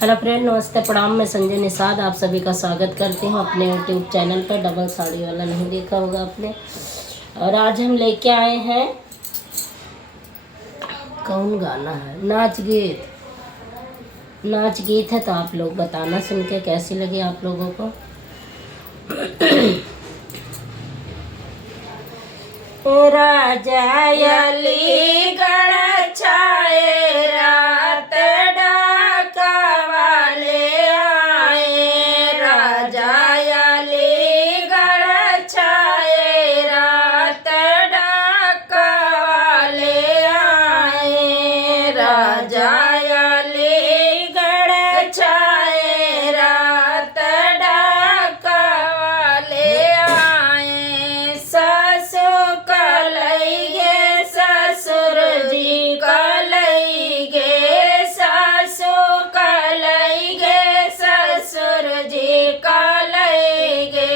Hello friend, नमस्ते, प्रणाम। मैं संजय निषाद आप सभी का स्वागत करती हूँ अपने यूट्यूब चैनल पर। डबल साड़ी वाला नहीं देखा होगा आपने। और आज हम लेके आए हैं, कौन गाना है, नाच गीत। नाच गीत है तो आप लोग बताना सुन के कैसी लगी आप लोगों को। राजा अलीगढ़ छाए रात डाका वाले आए। राजा अलीगढ़ छाए रात डाका वाले आए। राजा अलीगढ़ छाए रात डाका वाले आए। ससुर जी कलैगे, सासु कलैगे, ससुर जी कलैगे।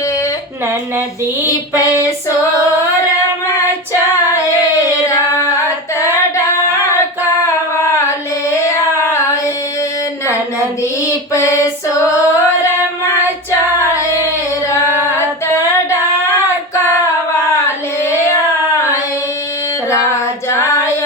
ननदी पे शोर मचाए रात डाका वाले आए। ननदी पे शोर मचाए रात डाका वाले आए। राजा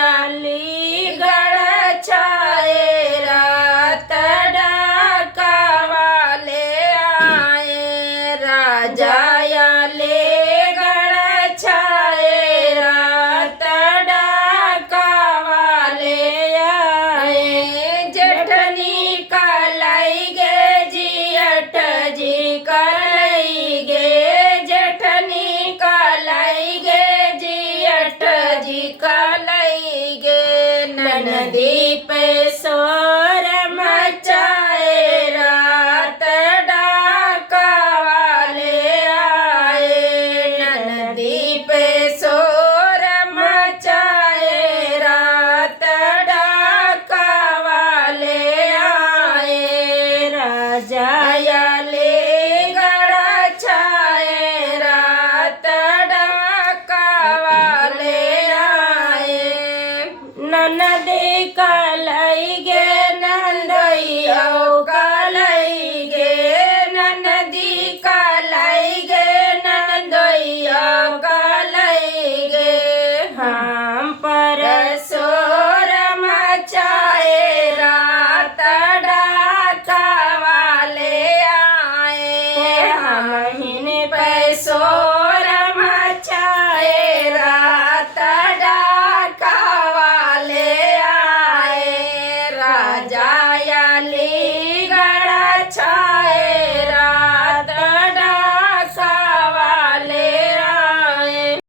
अलीगढ़ छाए रात डाका वाले आए। राजा अलीगढ़ छाए रात डाका वाले आए। जेठनी कलैगे जियट जी कलैगे, जेठनी कलैगे जियट जी कलैगे। ननदी पे सो